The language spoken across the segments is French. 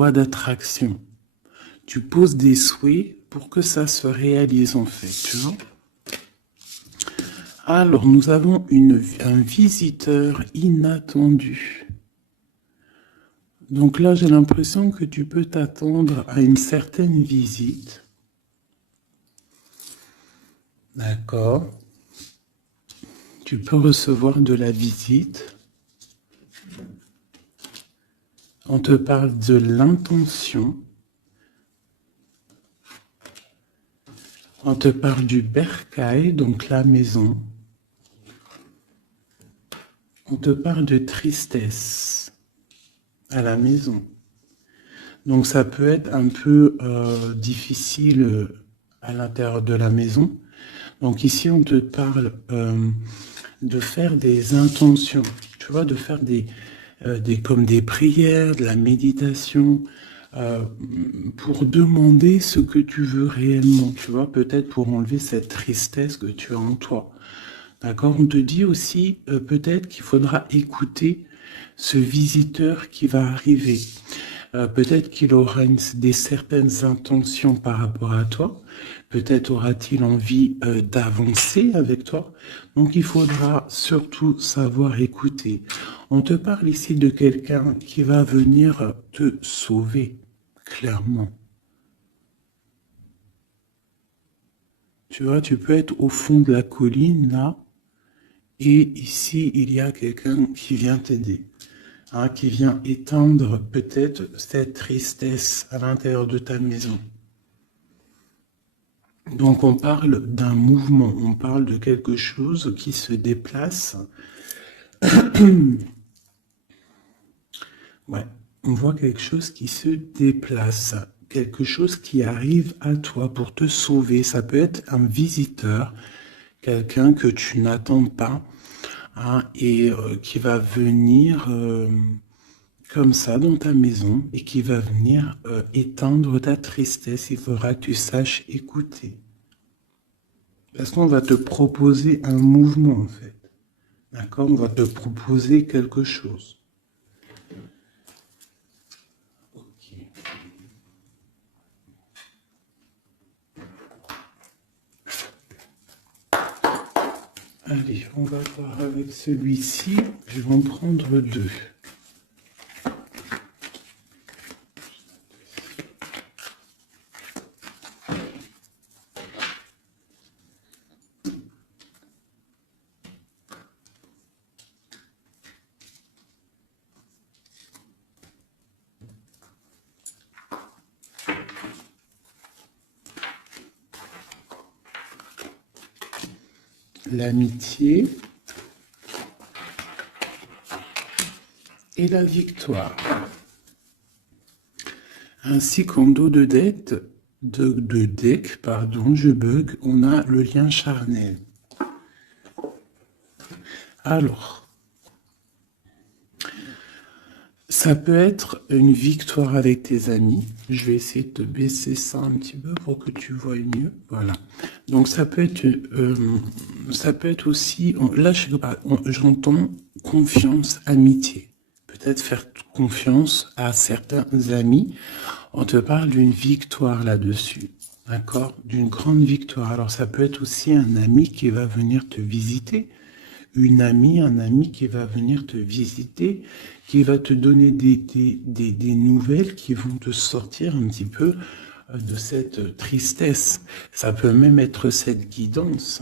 loi d'attraction. Tu poses des souhaits pour que ça se réalise en fait, tu vois. Alors, nous avons un visiteur inattendu. Donc là, j'ai l'impression que tu peux t'attendre à une certaine visite. D'accord. Tu peux recevoir de la visite. On te parle de l'intention. On te parle du bercail, donc la maison. On te parle de tristesse à la maison. Donc ça peut être un peu difficile à l'intérieur de la maison. Donc ici, on te parle de faire des intentions, tu vois, de faire comme des prières, de la méditation, pour demander ce que tu veux réellement, tu vois, peut-être pour enlever cette tristesse que tu as en toi. D'accord? On te dit aussi peut-être qu'il faudra écouter ce visiteur qui va arriver. Peut-être qu'il aura des certaines intentions par rapport à toi. Peut-être aura-t-il envie d'avancer avec toi. Donc il faudra surtout savoir écouter. On te parle ici de quelqu'un qui va venir te sauver, clairement. Tu vois, tu peux être au fond de la colline, là, et ici, il y a quelqu'un qui vient t'aider. Hein, qui vient éteindre peut-être cette tristesse à l'intérieur de ta maison. Donc on parle d'un mouvement, on parle de quelque chose qui se déplace. Ouais, on voit quelque chose qui se déplace, quelque chose qui arrive à toi pour te sauver. Ça peut être un visiteur, quelqu'un que tu n'attends pas, hein, et qui va venir comme ça dans ta maison et qui va venir éteindre ta tristesse. Il faudra que tu saches écouter. Parce qu'on va te proposer un mouvement en fait. D'accord? On va te proposer quelque chose. Ok. Allez, on va voir avec celui-ci. Je vais en prendre deux. L'amitié et la victoire. Ainsi qu'en dos de deck, je bug, on a le lien charnel. Alors, ça peut être une victoire avec tes amis. Je vais essayer de te baisser ça un petit peu pour que tu vois mieux. Voilà. Donc ça peut être aussi, là j'entends confiance, amitié. Peut-être faire confiance à certains amis. On te parle d'une victoire là-dessus. D'accord? D'une grande victoire. Alors ça peut être aussi un ami qui va venir te visiter. Un ami qui va venir te visiter, qui va te donner des nouvelles qui vont te sortir un petit peu de cette tristesse. Ça peut même être cette guidance.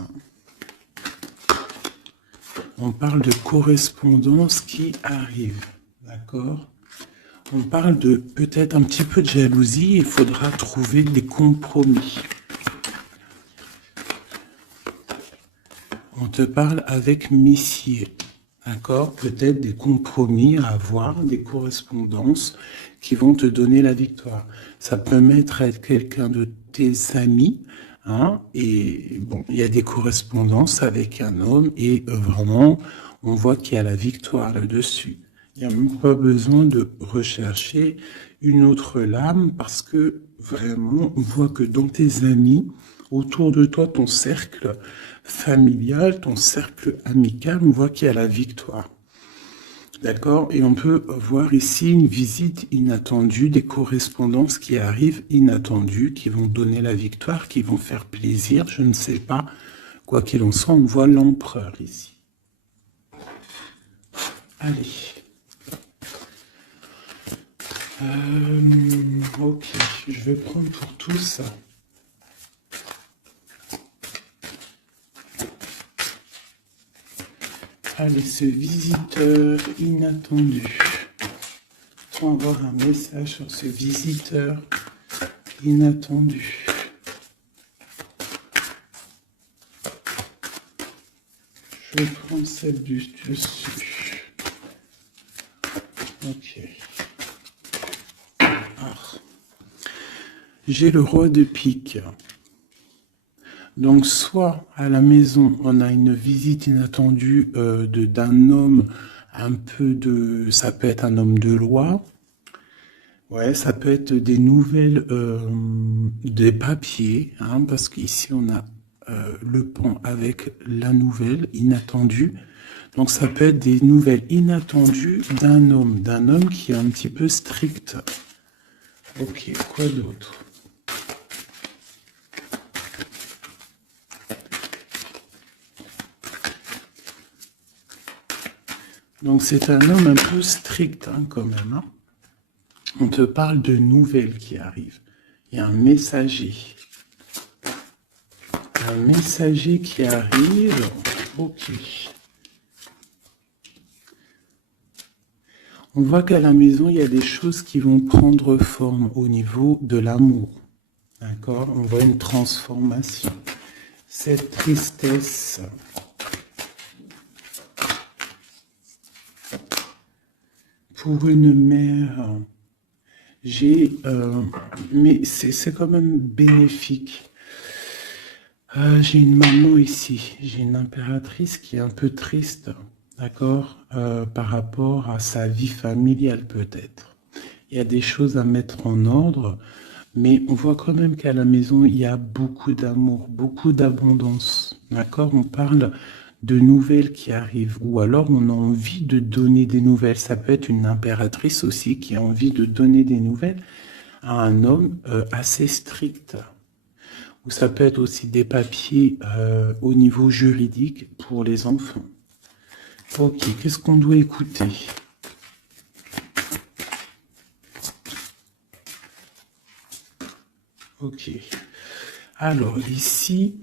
On parle de correspondance qui arrive, d'accord? On parle de peut-être un petit peu de jalousie, il faudra trouver des compromis. On te parle avec Messier, d'accord? Peut-être des compromis à avoir, des correspondances qui vont te donner la victoire. Ça peut être quelqu'un de tes amis, hein? Et bon, il y a des correspondances avec un homme et vraiment, on voit qu'il y a la victoire là-dessus. Il n'y a même pas besoin de rechercher une autre lame parce que vraiment, on voit que dans tes amis, autour de toi, ton cercle familial, ton cercle amical, on voit qu'il y a la victoire. D'accord? Et on peut voir ici une visite inattendue, des correspondances qui arrivent inattendues, qui vont donner la victoire, qui vont faire plaisir, je ne sais pas. Quoi qu'il en soit, on voit l'empereur ici. Allez. Ok, je vais prendre pour tout ça. Allez, ce visiteur inattendu. On va avoir un message sur ce visiteur inattendu. Je vais prendre celle du dessus. Ok. J'ai le roi de pique. Donc, soit à la maison, on a une visite inattendue d'un homme, un peu de... Ça peut être un homme de loi. Ouais, ça peut être des nouvelles, des papiers, hein, parce qu'ici, on a le pont avec la nouvelle inattendue. Donc, ça peut être des nouvelles inattendues d'un homme qui est un petit peu strict. Ok, quoi d'autre? Donc c'est un homme un peu strict hein, quand même. Hein. On te parle de nouvelles qui arrivent. Il y a un messager. Un messager qui arrive. Ok. On voit qu'à la maison, il y a des choses qui vont prendre forme au niveau de l'amour. D'accord? On voit une transformation. Cette tristesse... Pour une mère, mais c'est quand même bénéfique. J'ai une maman ici, j'ai une impératrice qui est un peu triste, d'accord, par rapport à sa vie familiale peut-être. Il y a des choses à mettre en ordre, mais on voit quand même qu'à la maison, il y a beaucoup d'amour, beaucoup d'abondance, d'accord? On parle de nouvelles qui arrivent, ou alors on a envie de donner des nouvelles. Ça peut être une impératrice aussi qui a envie de donner des nouvelles à un homme assez strict. Ou ça peut être aussi des papiers au niveau juridique pour les enfants. Ok, qu'est-ce qu'on doit écouter? Ok. Alors ici,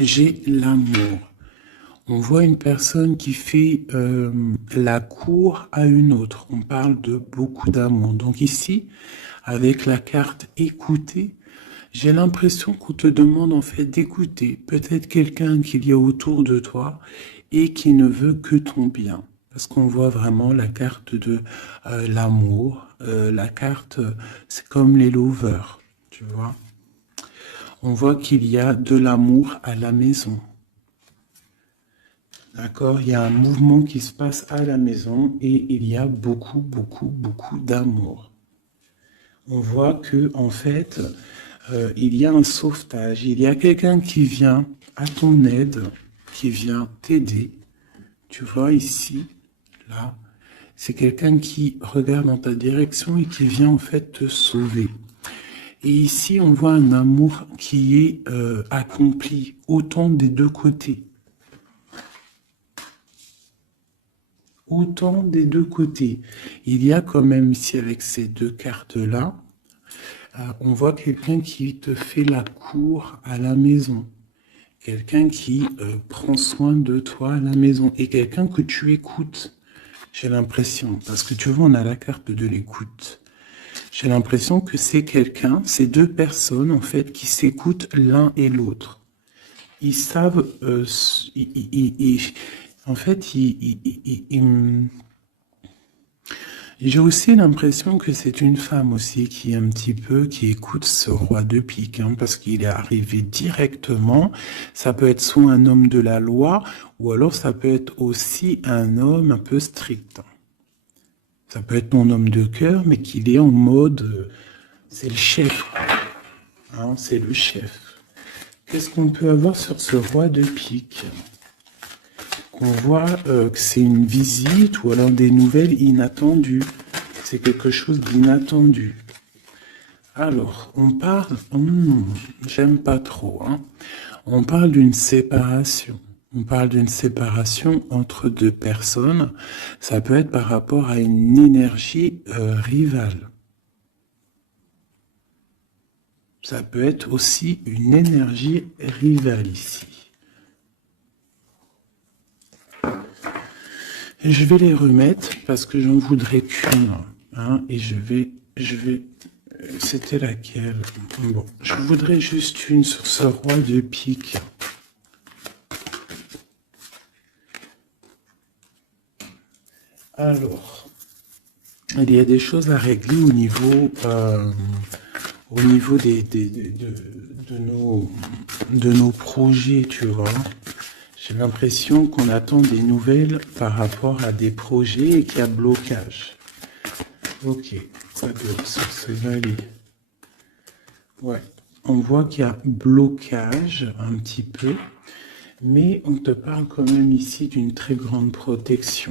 j'ai l'amour. On voit une personne qui fait la cour à une autre. On parle de beaucoup d'amour. Donc ici, avec la carte écouter, j'ai l'impression qu'on te demande en fait d'écouter peut-être quelqu'un qu'il y a autour de toi et qui ne veut que ton bien. Parce qu'on voit vraiment la carte de l'amour. La carte, c'est comme les lovers, tu vois. On voit qu'il y a de l'amour à la maison. D'accord, il y a un mouvement qui se passe à la maison et il y a beaucoup, beaucoup, beaucoup d'amour. On voit que en fait, il y a un sauvetage, il y a quelqu'un qui vient à ton aide, qui vient t'aider. Tu vois ici, là, c'est quelqu'un qui regarde dans ta direction et qui vient en fait te sauver. Et ici, on voit un amour qui est accompli autant des deux côtés. Autant des deux côtés. Il y a quand même ici avec ces deux cartes-là, on voit quelqu'un qui te fait la cour à la maison. Quelqu'un qui prend soin de toi à la maison. Et quelqu'un que tu écoutes, j'ai l'impression. Parce que tu vois, on a la carte de l'écoute. J'ai l'impression que c'est quelqu'un, ces deux personnes en fait, qui s'écoutent l'un et l'autre. Ils savent, en fait, j'ai aussi l'impression que c'est une femme aussi qui est un petit peu, qui écoute ce roi de pique, hein, parce qu'il est arrivé directement. Ça peut être soit un homme de la loi, ou alors ça peut être aussi un homme un peu strict. Ça peut être ton homme de cœur, mais qu'il est en mode, c'est le chef, hein, c'est le chef. Qu'est-ce qu'on peut avoir sur ce roi de pique? qu'on voit que c'est une visite ou alors des nouvelles inattendues. C'est quelque chose d'inattendu. Alors, on parle... j'aime pas trop. Hein. On parle d'une séparation. On parle d'une séparation entre deux personnes. Ça peut être par rapport à une énergie rivale. Ça peut être aussi une énergie rivale ici. Et je vais les remettre parce que j'en voudrais qu'une. Hein, et je vais... C'était laquelle? Bon, je voudrais juste une sur ce roi de pique. Alors, il y a des choses à régler au niveau de nos projets, tu vois. J'ai l'impression qu'on attend des nouvelles par rapport à des projets et qu'il y a blocage. Ok, ça doit sur ce valet. Ouais, on voit qu'il y a blocage un petit peu, mais on te parle quand même ici d'une très grande protection.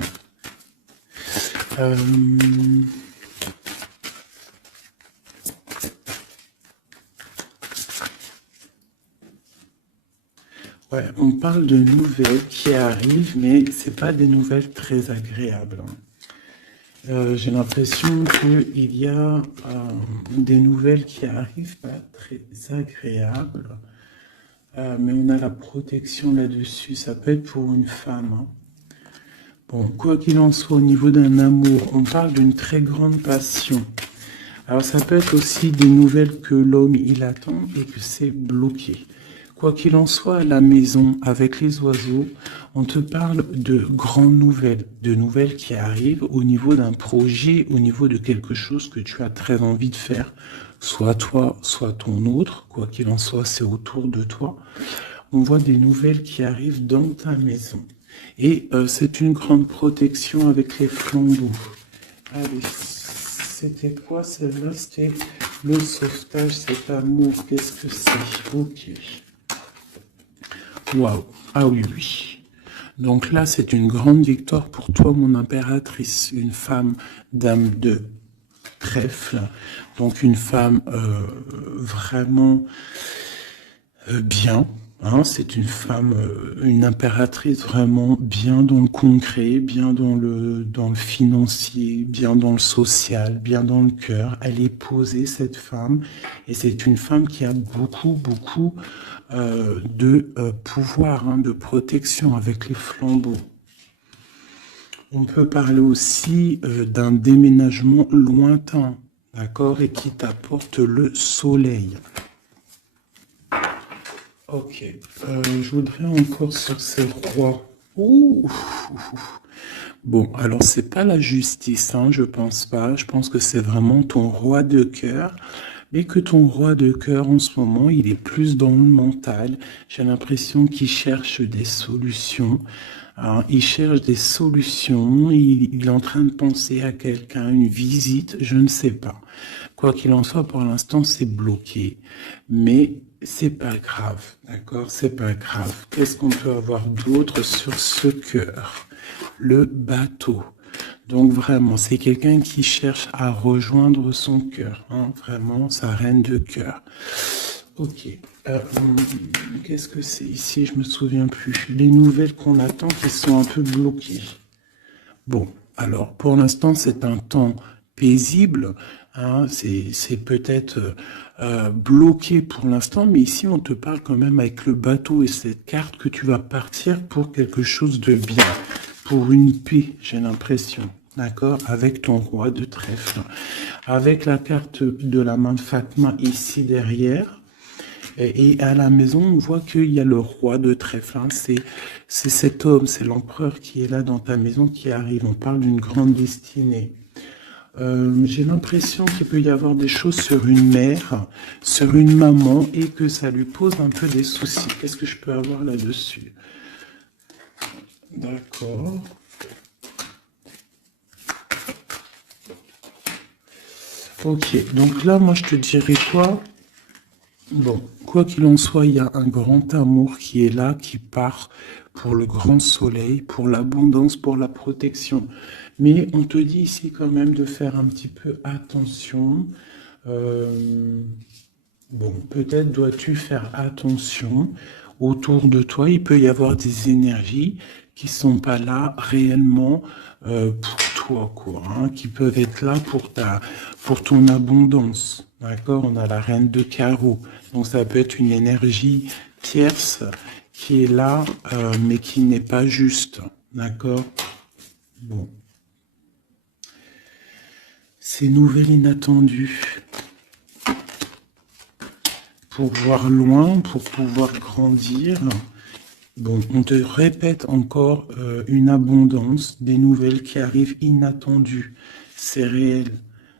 Ouais, on parle de nouvelles qui arrivent, mais c'est pas des nouvelles très agréables. J'ai l'impression qu'il y a des nouvelles qui arrivent pas très agréables, mais on a la protection là-dessus. Ça peut être pour une femme. Hein. Bon, quoi qu'il en soit, au niveau d'un amour, on parle d'une très grande passion. Alors ça peut être aussi des nouvelles que l'homme il attend et que c'est bloqué. Quoi qu'il en soit, à la maison, avec les oiseaux, on te parle de grandes nouvelles, de nouvelles qui arrivent au niveau d'un projet, au niveau de quelque chose que tu as très envie de faire, soit toi, soit ton autre, quoi qu'il en soit, c'est autour de toi. On voit des nouvelles qui arrivent dans ta maison. Et c'est une grande protection avec les flambeaux. Allez, c'était quoi celle-là? C'était le sauvetage, cet amour. Qu'est-ce que c'est? Ok. Waouh. Ah oui, oui. Donc là, c'est une grande victoire pour toi, mon impératrice. Une femme, dame de trèfle. Donc une femme vraiment bien. Hein, c'est une femme, une impératrice vraiment bien dans le concret, bien dans le financier, bien dans le social, bien dans le cœur. Elle est posée, cette femme, et c'est une femme qui a beaucoup de pouvoir, hein, de protection avec les flambeaux. On peut parler aussi d'un déménagement lointain, d'accord, et qui t'apporte le soleil. Ok, je voudrais encore sur ces rois. Ouh. Bon, alors c'est pas la justice, hein, je pense pas. Je pense que c'est vraiment ton roi de cœur. Mais que ton roi de cœur, en ce moment, il est plus dans le mental. J'ai l'impression qu'il cherche des solutions. Alors, il cherche des solutions. Il est en train de penser à quelqu'un, une visite, je ne sais pas. Quoi qu'il en soit, pour l'instant, c'est bloqué. Mais c'est pas grave, d'accord? C'est pas grave. Qu'est-ce qu'on peut avoir d'autre sur ce cœur? Le bateau. Donc vraiment, c'est quelqu'un qui cherche à rejoindre son cœur, hein, vraiment, sa reine de cœur. Ok. Qu'est-ce que c'est ici? Je me souviens plus. Les nouvelles qu'on attend qui sont un peu bloquées. Bon, alors pour l'instant, c'est un temps paisible. Hein, c'est peut-être bloqué pour l'instant, mais ici, on te parle quand même avec le bateau et cette carte que tu vas partir pour quelque chose de bien, pour une paix, j'ai l'impression. D'accord, avec ton roi de trèfle, avec la carte de la main de Fatma ici derrière, et à la maison on voit qu'il y a le roi de trèfle, hein. C'est cet homme, c'est l'empereur qui est là dans ta maison qui arrive, on parle d'une grande destinée. J'ai l'impression qu'il peut y avoir des choses sur une mère, sur une maman, et que ça lui pose un peu des soucis. Qu'est-ce que je peux avoir là-dessus? D'accord. Ok, donc là, moi, je te dirais quoi? Bon, quoi qu'il en soit, il y a un grand amour qui est là, qui part pour le grand soleil, pour l'abondance, pour la protection. Mais on te dit ici quand même de faire un petit peu attention. Euh, Bon, peut-être dois-tu faire attention. Autour de toi, il peut y avoir des énergies qui sont pas là réellement pour toi, quoi, hein, qui peuvent être là pour ton abondance. D'accord? On a la reine de carreau. Donc ça peut être une énergie tierce qui est là, mais qui n'est pas juste. D'accord? Bon. Ces nouvelles inattendues. Pour voir loin, pour pouvoir grandir. Bon, on te répète encore une abondance, des nouvelles qui arrivent inattendues. C'est réel.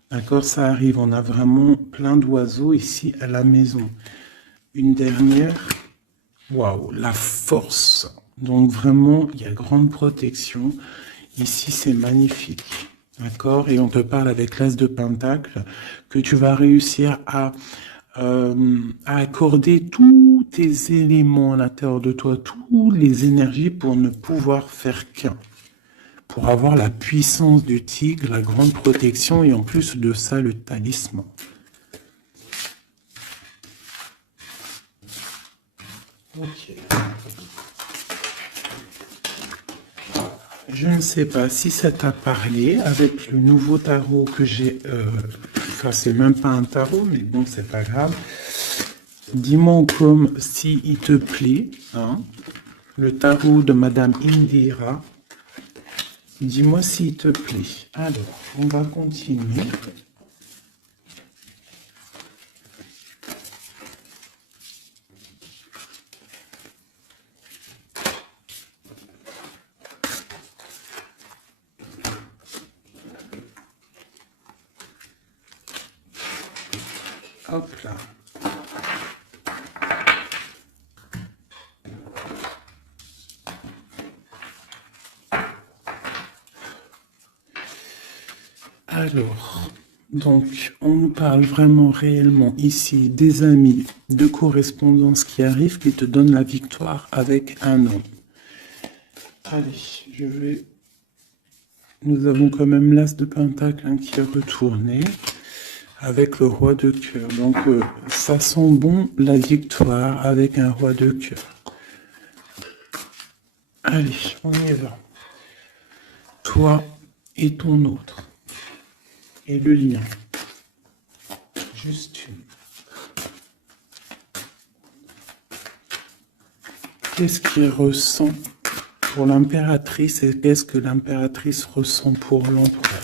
D'accord, ça arrive. On a vraiment plein d'oiseaux ici à la maison. Une dernière. Waouh, la force. Donc vraiment, il y a grande protection. Ici, c'est magnifique. D'accord? Et on te parle avec l'As de Pentacle que tu vas réussir à accorder tous tes éléments à l'intérieur de toi, toutes les énergies pour ne pouvoir faire qu'un. Pour avoir la puissance du tigre, la grande protection et en plus de ça, le talisman. Ok. Je ne sais pas si ça t'a parlé avec le nouveau tarot que j'ai. Enfin, c'est même pas un tarot, mais bon, c'est pas grave. Dis-moi comme si il te plaît, hein, le tarot de Madame Indira. Dis-moi s'il te plaît. Alors, on va continuer. Hop là. Alors, donc, on nous parle vraiment réellement ici des amis de correspondance qui arrivent, qui te donnent la victoire avec un homme. Allez, je vais... Nous avons quand même l'As de Pentacle hein, qui est retourné avec le roi de cœur. Donc, ça sent bon la victoire avec un roi de cœur. Allez, on y va. Toi et ton autre. Et le lien. Juste une. Qu'est-ce qu'il ressent pour l'impératrice et qu'est-ce que l'impératrice ressent pour l'empereur?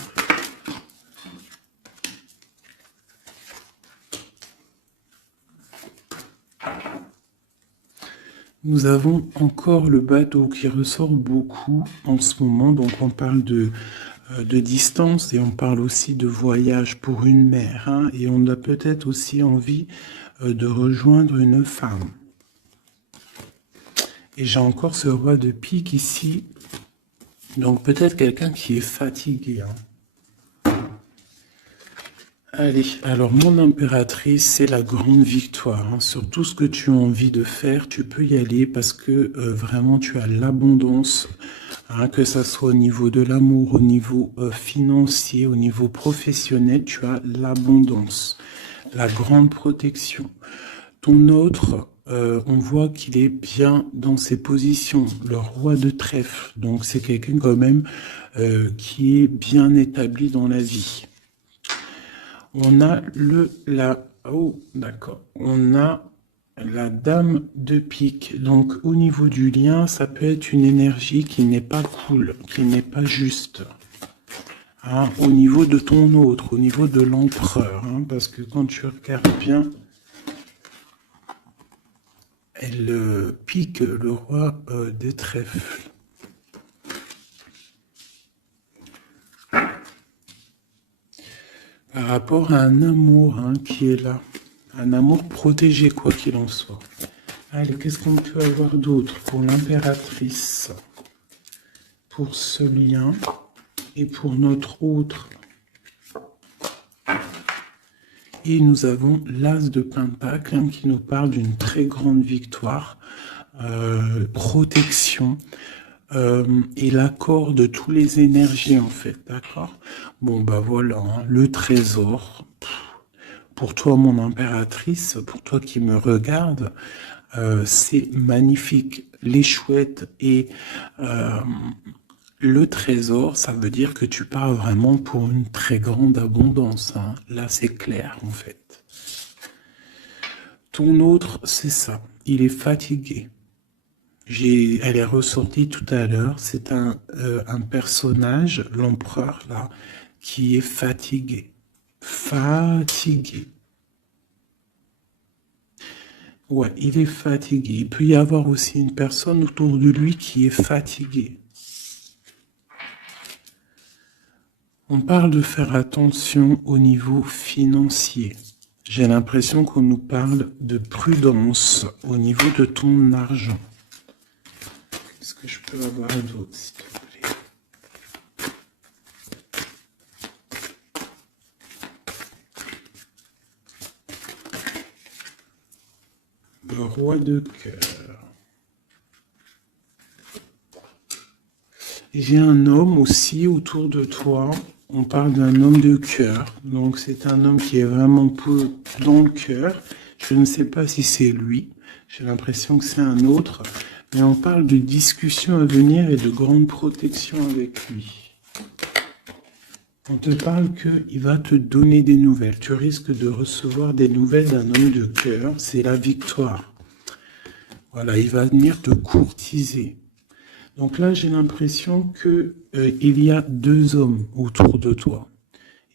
Nous avons encore le bateau qui ressort beaucoup en ce moment, donc on parle de distance et on parle aussi de voyage pour une mère, hein, et on a peut-être aussi envie de rejoindre une femme. Et j'ai encore ce roi de pique ici, donc peut-être quelqu'un qui est fatigué. Hein. Allez, alors mon impératrice, c'est la grande victoire. Hein. Sur tout ce que tu as envie de faire, tu peux y aller parce que vraiment tu as l'abondance, hein, que ça soit au niveau de l'amour, au niveau financier, au niveau professionnel, tu as l'abondance, la grande protection. Ton autre, on voit qu'il est bien dans ses positions, le roi de trèfle. Donc c'est quelqu'un quand même qui est bien établi dans la vie. On a oh, d'accord. On a la dame de pique. Donc, au niveau du lien, ça peut être une énergie qui n'est pas cool, qui n'est pas juste. Hein, au niveau de ton autre, au niveau de l'empereur. Hein, parce que quand tu regardes bien, elle pique le roi des trèfles. Par rapport à un amour hein, qui est là. Un amour protégé, quoi qu'il en soit. Allez, qu'est-ce qu'on peut avoir d'autre pour l'impératrice? Pour ce lien et pour notre autre. Et nous avons l'As de Pentacle hein, qui nous parle d'une très grande victoire, protection, et l'accord de toutes les énergies en fait, d'accord? Bon bah voilà, hein, le trésor. Pour toi mon impératrice, pour toi qui me regarde, c'est magnifique. Les chouettes et le trésor, ça veut dire que tu pars vraiment pour une très grande abondance. Hein. Là, c'est clair, en fait. Ton autre, c'est ça. Il est fatigué. Elle est ressortie tout à l'heure. C'est un personnage, l'empereur, là, qui est fatigué. Fatigué. Ouais, il est fatigué. Il peut y avoir aussi une personne autour de lui qui est fatiguée. On parle de faire attention au niveau financier. J'ai l'impression qu'on nous parle de prudence au niveau de ton argent. Qu'est-ce que je peux avoir d'autre, s'il te plaît? Le roi de cœur. J'ai un homme aussi autour de toi. On parle d'un homme de cœur. Donc c'est un homme qui est vraiment peu dans le cœur. Je ne sais pas si c'est lui. J'ai l'impression que c'est un autre. Mais on parle de discussions à venir et de grande protection avec lui. On te parle qu'il va te donner des nouvelles. Tu risques de recevoir des nouvelles d'un homme de cœur. C'est la victoire. Voilà, il va venir te courtiser. Donc là, j'ai l'impression qu'il y a deux hommes autour de toi.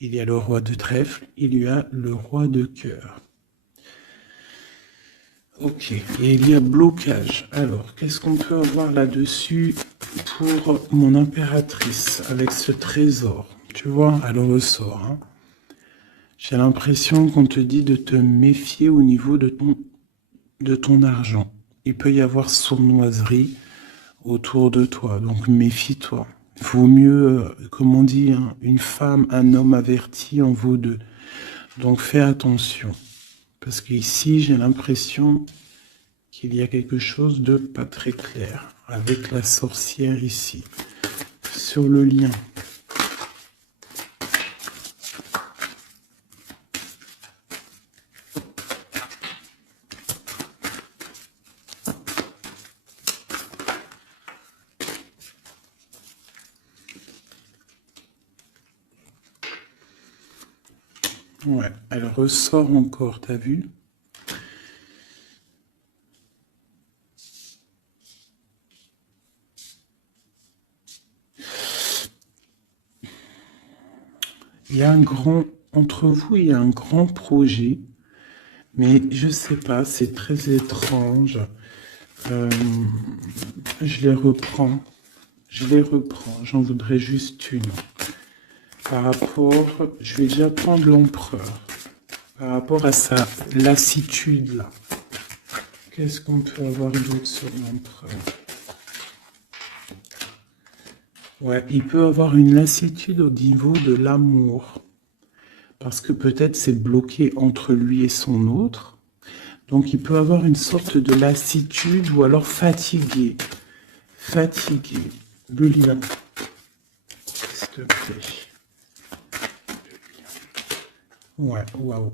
Il y a le roi de trèfle, il y a le roi de cœur. Ok, et il y a blocage. Alors, qu'est-ce qu'on peut avoir là-dessus pour mon impératrice avec ce trésor? Tu vois, elle ressort. Hein. J'ai l'impression qu'on te dit de te méfier au niveau de ton argent. Il peut y avoir sournoiserie autour de toi, donc méfie-toi. Il vaut mieux, comme on dit, hein, une femme, un homme averti en vaut deux. Donc fais attention. Parce qu'ici, j'ai l'impression qu'il y a quelque chose de pas très clair avec la sorcière ici. Sur le lien. Ouais, elle ressort encore, t'as vu? Il y a entre vous, il y a un grand projet, mais je sais pas, c'est très étrange. Je les reprends, j'en voudrais juste une. Par rapport, je vais déjà prendre l'empereur. Par rapport à sa lassitude là. Qu'est-ce qu'on peut avoir d'autre sur l'empereur? Ouais, il peut avoir une lassitude au niveau de l'amour. Parce que peut-être c'est bloqué entre lui et son autre. Donc il peut avoir une sorte de lassitude ou alors fatigué. Fatigué. Le lien. S'il te plaît. Ouais, waouh.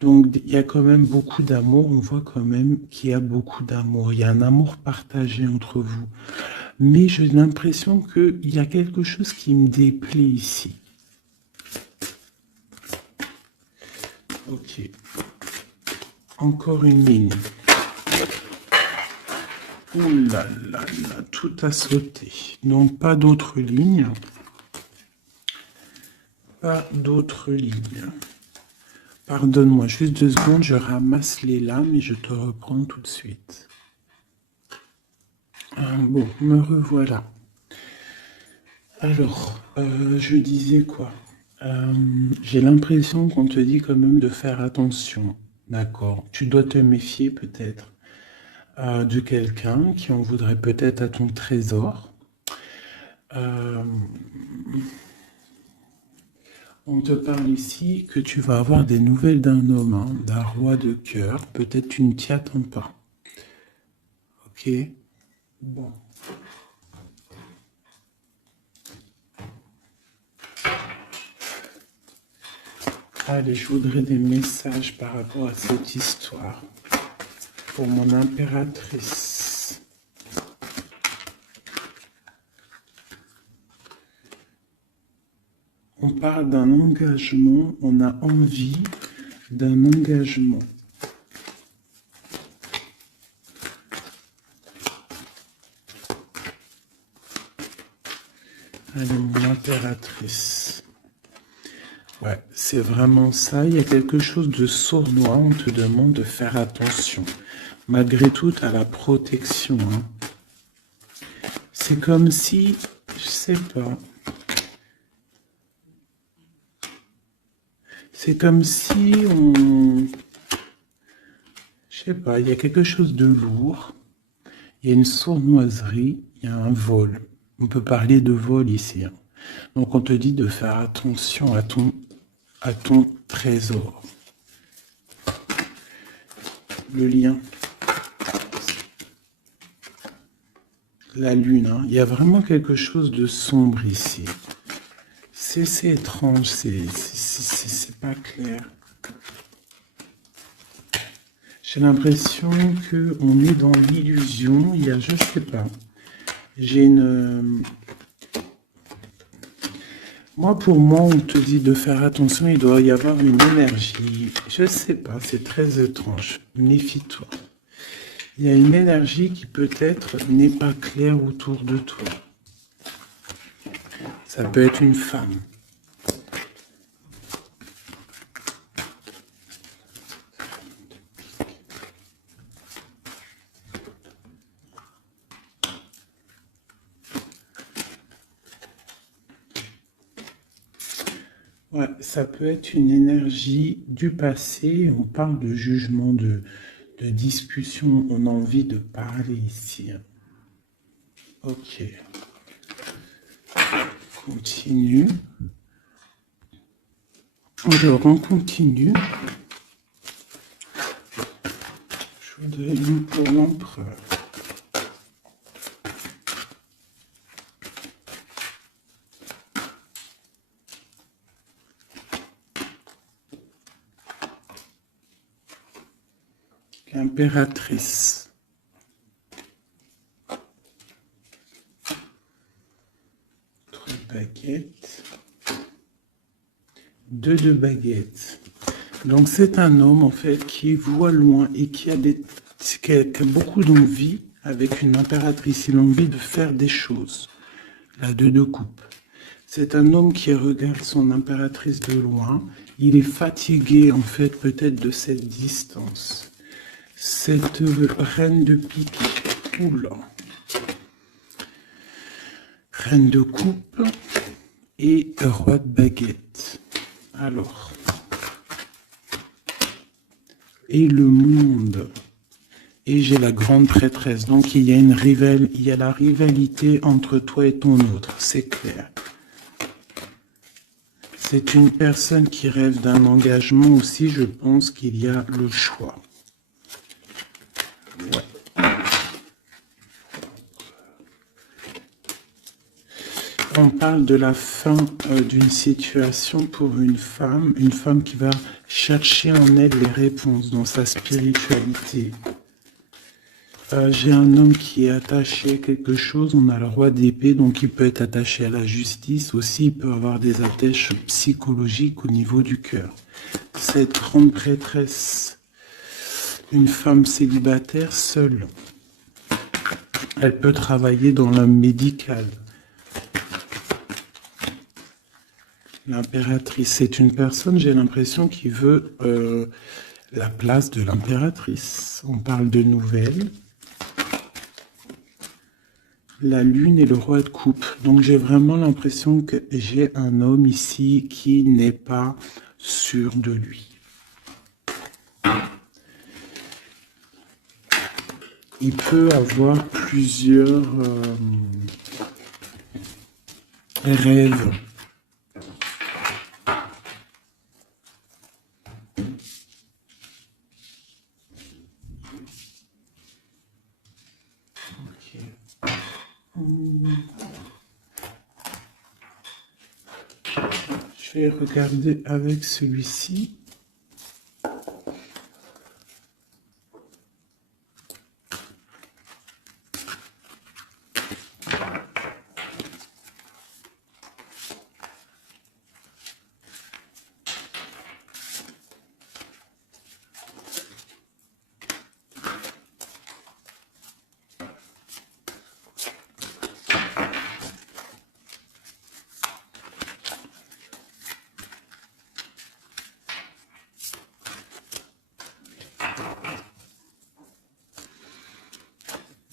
Donc il y a quand même beaucoup d'amour, on voit quand même qu'il y a beaucoup d'amour, il y a un amour partagé entre vous. Mais j'ai l'impression qu'il y a quelque chose qui me déplaît ici. Ok. Encore une ligne. Ouh là là là, tout a sauté. Non, pas d'autres lignes. Pas d'autres lignes. Pardonne-moi, juste 2 secondes, je ramasse les lames et je te reprends tout de suite. Bon, me revoilà. Alors, je disais quoi? J'ai l'impression qu'on te dit quand même de faire attention. D'accord. Tu dois te méfier peut-être de quelqu'un qui en voudrait peut-être à ton trésor. On te parle ici que tu vas avoir des nouvelles d'un homme, hein, d'un roi de cœur. Peut-être tu ne t'y attends pas. Ok? Bon. Allez, je voudrais des messages par rapport à cette histoire. Pour mon impératrice. On parle d'un engagement, on a envie d'un engagement. Allez, mon impératrice. Ouais, c'est vraiment ça. Il y a quelque chose de sournois. On te demande de faire attention. Malgré tout, à la protection. Hein. C'est comme si, je sais pas. C'est comme si on... Je sais pas, il y a quelque chose de lourd. Il y a une sournoiserie, il y a un vol. On peut parler de vol ici. Hein. Donc on te dit de faire attention à ton trésor. Le lien. La lune. Hein. Il y a vraiment quelque chose de sombre ici. C'est étrange, c'est pas clair. J'ai l'impression qu'on est dans l'illusion. Il y a, je sais pas. J'ai une... Pour moi, on te dit de faire attention. Il doit y avoir une énergie. Je sais pas, c'est très étrange. Méfie-toi. Il y a une énergie qui peut-être n'est pas claire autour de toi. Ça peut être une femme. Ouais, ça peut être une énergie du passé. On parle de jugement, de discussion. On a envie de parler ici. Ok. Continue. Alors, on continue. Je voudrais une pour l'empereur. L'impératrice. Baguette. 2 de baguettes. Donc c'est un homme en fait qui voit loin et qui a beaucoup d'envie avec une impératrice. Il a envie de faire des choses. La 2 de coupe. C'est un homme qui regarde son impératrice de loin. Il est fatigué en fait peut-être de cette distance. Cette reine de pique. Oula. Reine de coupe et roi de baguette. Alors. Et le monde. Et j'ai la grande prêtresse. Donc il y a la rivalité entre toi et ton autre. C'est clair. C'est une personne qui rêve d'un engagement aussi. Je pense qu'il y a le choix. Ouais. On parle de la fin d'une situation pour une femme qui va chercher en elle les réponses dans sa spiritualité. J'ai un homme qui est attaché à quelque chose, on a le roi d'épée, donc il peut être attaché à la justice, aussi il peut avoir des attaches psychologiques au niveau du cœur. Cette grande prêtresse, une femme célibataire seule, elle peut travailler dans le médical. L'impératrice, c'est une personne, j'ai l'impression, qui veut la place de l'impératrice. On parle de nouvelles. La lune et le roi de coupe. Donc j'ai vraiment l'impression que j'ai un homme ici qui n'est pas sûr de lui. Il peut avoir plusieurs rêves. Ok. Je vais regarder avec celui-ci.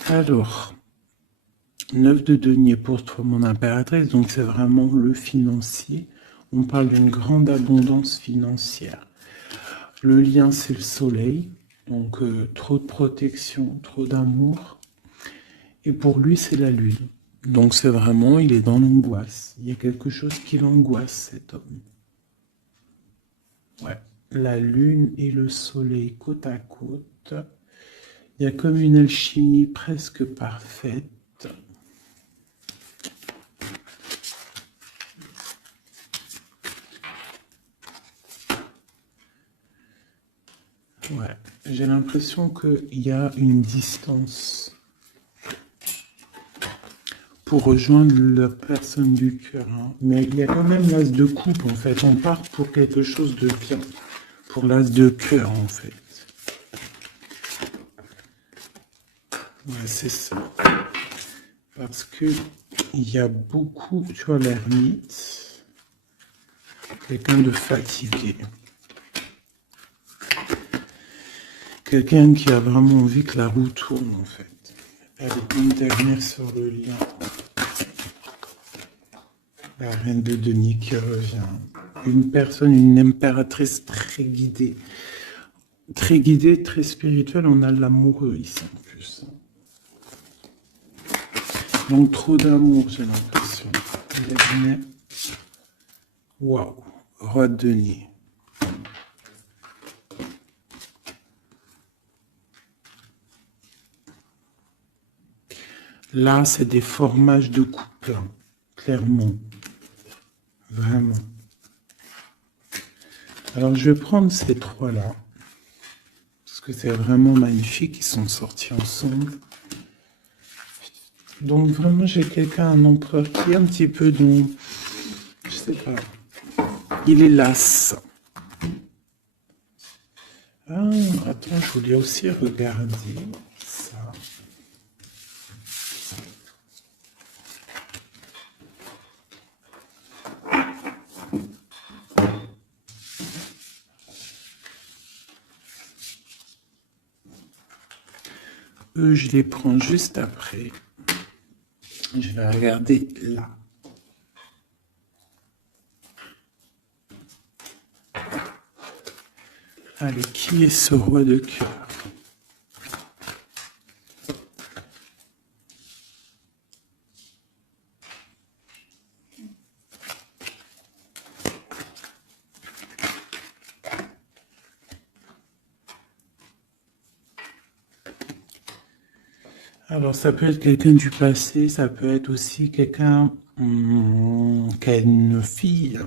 Alors, 9 de denier pour toi, mon impératrice, donc c'est vraiment le financier. On parle d'une grande abondance financière. Le lien, c'est le soleil, donc trop de protection, trop d'amour. Et pour lui, c'est la lune. Donc c'est vraiment, il est dans l'angoisse. Il y a quelque chose qui l'angoisse, cet homme. Ouais. La lune et le soleil côte à côte. Il y a comme une alchimie presque parfaite. Ouais, j'ai l'impression qu'il y a une distance pour rejoindre la personne du cœur. Hein. Mais il y a quand même l'as de coupe, en fait. On part pour quelque chose de bien. Pour l'as de cœur, en fait. Ouais, c'est ça. Parce que il y a beaucoup, tu vois, l'ermite, quelqu'un de fatigué. Quelqu'un qui a vraiment envie que la roue tourne, en fait. Allez, une dernière sur le lien. La reine de denier qui revient. Une personne, une impératrice très guidée. Très guidée, très spirituelle. On a l'amoureux ici, en plus. Donc, trop d'amour, j'ai l'impression. Waouh. Roi de denier. Là, c'est des formages de couple, hein, clairement. Vraiment. Alors, je vais prendre ces trois-là. Parce que c'est vraiment magnifique. Ils sont sortis ensemble. Donc, vraiment, j'ai quelqu'un, un empereur qui est un petit peu dans... Je sais pas. Il est las. Ah, attends, je voulais aussi regarder ça. Eux, je les prends juste après. Je vais regarder là. Allez, qui est ce roi de cœur? Alors, ça peut être quelqu'un du passé, ça peut être aussi quelqu'un qui a une fille.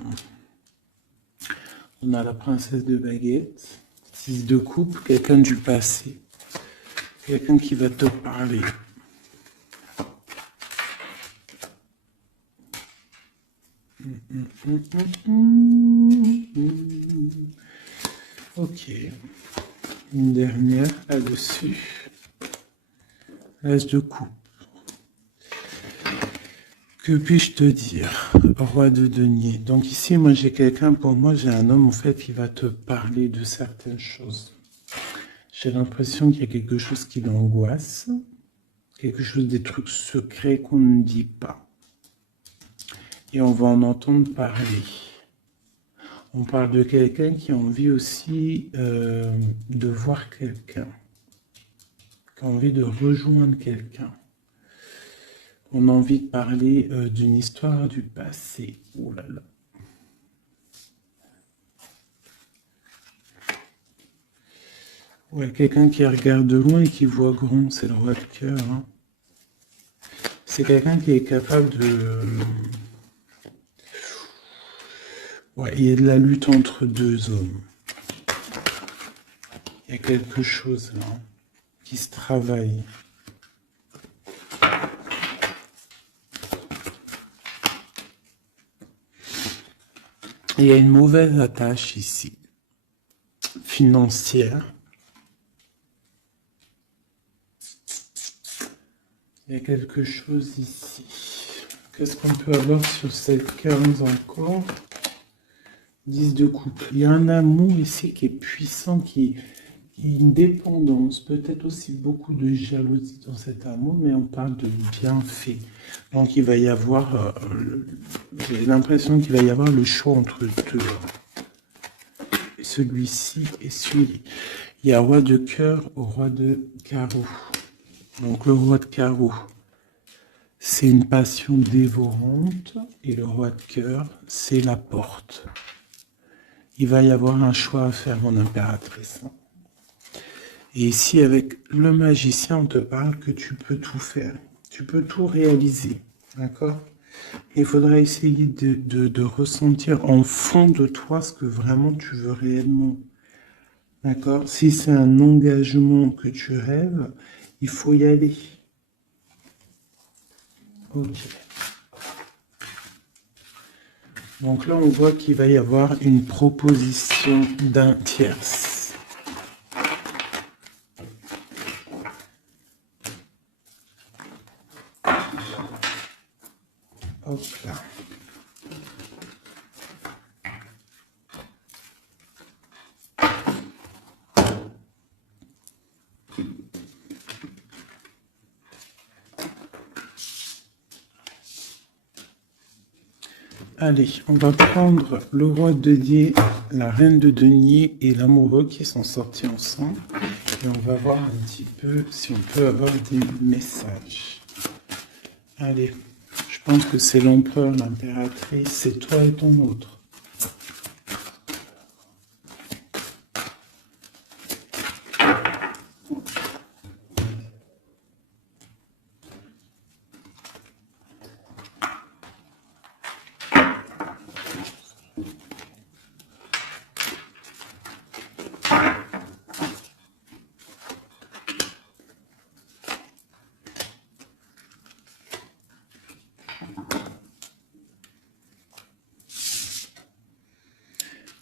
On a la princesse de baguette, 6 de coupe, quelqu'un du passé, quelqu'un qui va te parler. Ok, une dernière là-dessus. L'as de coupe. Que puis-je te dire, roi de denier? Donc ici, moi j'ai quelqu'un, pour moi j'ai un homme en fait qui va te parler de certaines choses. J'ai l'impression qu'il y a quelque chose qui l'angoisse, quelque chose, des trucs secrets qu'on ne dit pas. Et on va en entendre parler. On parle de quelqu'un qui a envie aussi de voir quelqu'un, qui a envie de rejoindre quelqu'un. On a envie de parler d'une histoire du passé. Oh là là. Ouais, quelqu'un qui regarde de loin et qui voit grand, c'est le roi de cœur. Hein. C'est quelqu'un qui est capable de... Ouais, il y a de la lutte entre deux hommes. Il y a quelque chose là qui se travaille. Il y a une mauvaise attache ici, financière. Il y a quelque chose ici. Qu'est-ce qu'on peut avoir sur cette carte encore? 10 de coupe. Il y a un amour ici qui est puissant, qui est une dépendance, peut-être aussi beaucoup de jalousie dans cet amour, mais on parle de bienfait. Donc il va y avoir, j'ai l'impression qu'il va y avoir le choix entre deux. Celui-ci et celui-ci. Il y a roi de cœur au roi de carreau. Donc le roi de carreau, c'est une passion dévorante, et le roi de cœur, c'est la porte. Il va y avoir un choix à faire, mon impératrice. Et ici, avec le magicien, on te parle que tu peux tout faire. Tu peux tout réaliser. D'accord? Il faudra essayer de ressentir en fond de toi ce que vraiment tu veux réellement. D'accord? Si c'est un engagement que tu rêves, il faut y aller. Ok. Donc là, on voit qu'il va y avoir une proposition d'un tierce. Hop là. Allez, on va prendre le roi de denier, la reine de denier et l'amoureux qui sont sortis ensemble. Et on va voir un petit peu si on peut avoir des messages. Allez, je pense que c'est l'empereur, l'impératrice, c'est toi et ton autre.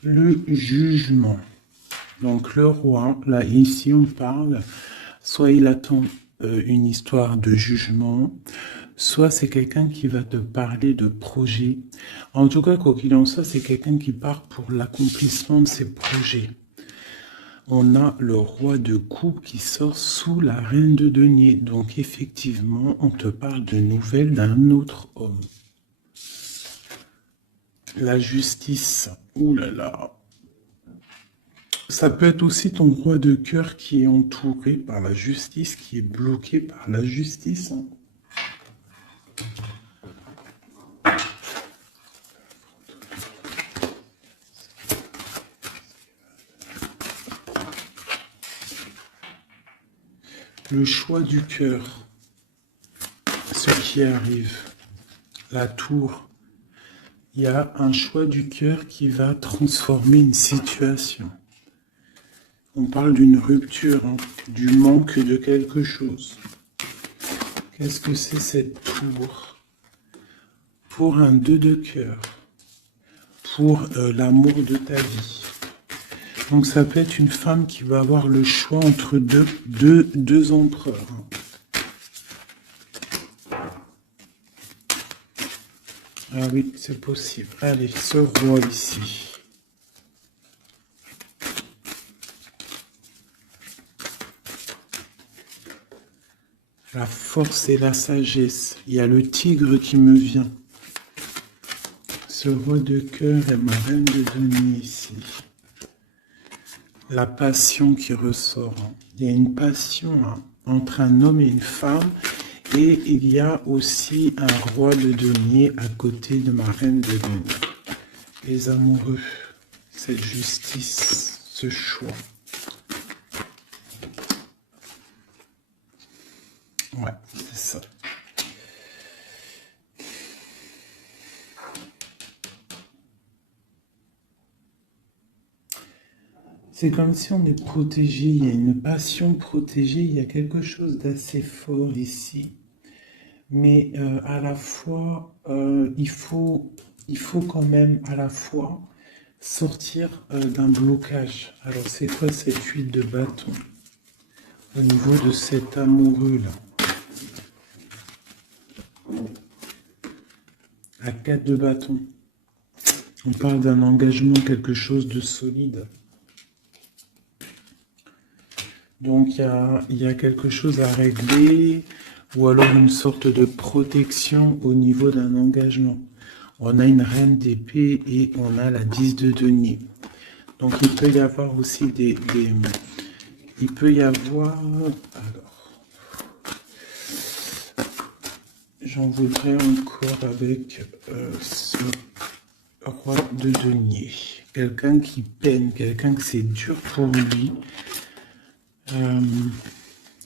Le jugement. Donc le roi, là ici on parle, soit il attend une histoire de jugement, soit c'est quelqu'un qui va te parler de projet. En tout cas, quoi qu'il en soit, c'est quelqu'un qui part pour l'accomplissement de ses projets. On a le roi de coupe qui sort sous la reine de denier. Donc effectivement, on te parle de nouvelles d'un autre homme. La justice, ouh là là. Ça peut être aussi ton roi de cœur qui est entouré par la justice, qui est bloqué par la justice. Le choix du cœur, ce qui arrive, la tour. Il y a un choix du cœur qui va transformer une situation. On parle d'une rupture, hein, du manque de quelque chose. Qu'est-ce que c'est cette tour? Pour un 2 de cœur, pour l'amour de ta vie. Donc ça peut être une femme qui va avoir le choix entre deux empereurs. Ah oui, c'est possible. Allez, ce roi ici. La force et la sagesse. Il y a le tigre qui me vient. Ce roi de cœur est ma reine de denier ici. La passion qui ressort. Il y a une passion entre un homme et une femme. Et il y a aussi un roi de denier à côté de ma reine de denier. Les amoureux, cette justice, ce choix. C'est comme si on est protégé, il y a une passion protégée, il y a quelque chose d'assez fort ici. Mais à la fois, il faut quand même à la fois sortir d'un blocage. Alors c'est quoi cette huile de bâton au niveau de cet amoureux-là? La 4 de bâton. On parle d'un engagement, quelque chose de solide. Donc il y a quelque chose à régler, ou alors une sorte de protection au niveau d'un engagement. On a une reine d'épée et on a la 10 de denier. Donc il peut y avoir aussi il peut y avoir... Alors, j'en voudrais encore avec ce roi de denier. Quelqu'un qui peine, quelqu'un que c'est dur pour lui.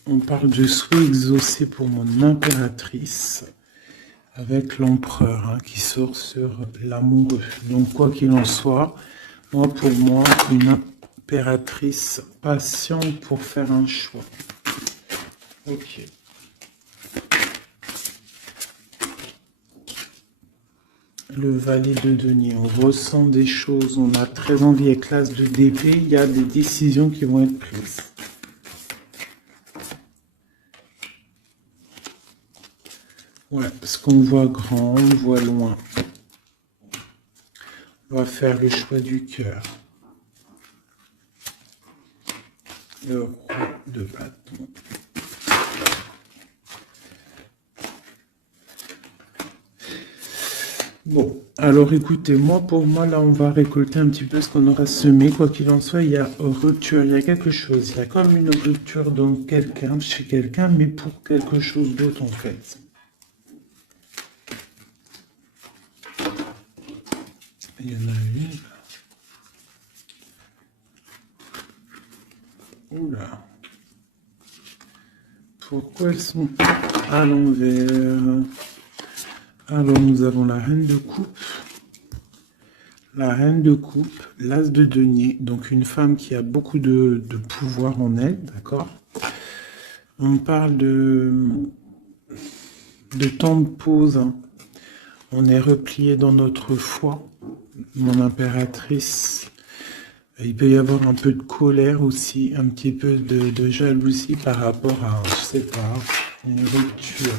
On parle de souhait exaucé pour mon impératrice avec l'empereur hein, qui sort sur l'amoureux. Donc quoi qu'il en soit, pour moi, une impératrice patiente pour faire un choix. Ok. Le valet de denier, on ressent des choses, on a très envie avec l'as de d'épée, il y a des décisions qui vont être prises. Ouais, parce qu'on voit grand, on voit loin. On va faire le choix du cœur. Le roi de bâton. Bon, alors écoutez, pour moi, là, on va récolter un petit peu ce qu'on aura semé. Quoi qu'il en soit, il y a rupture, il y a quelque chose. Il y a comme une rupture dans quelqu'un, chez quelqu'un, mais pour quelque chose d'autre, en fait. Il y en a une. Oula. Pourquoi elles sont à l'envers? Alors, nous avons la reine de coupe. La reine de coupe, l'as de denier. Donc, une femme qui a beaucoup de pouvoir en elle, d'accord? On parle de temps de pause. Hein. On est replié dans notre foi. Mon impératrice. Il peut y avoir un peu de colère aussi, un petit peu de jalousie par rapport à, je sais pas, une rupture.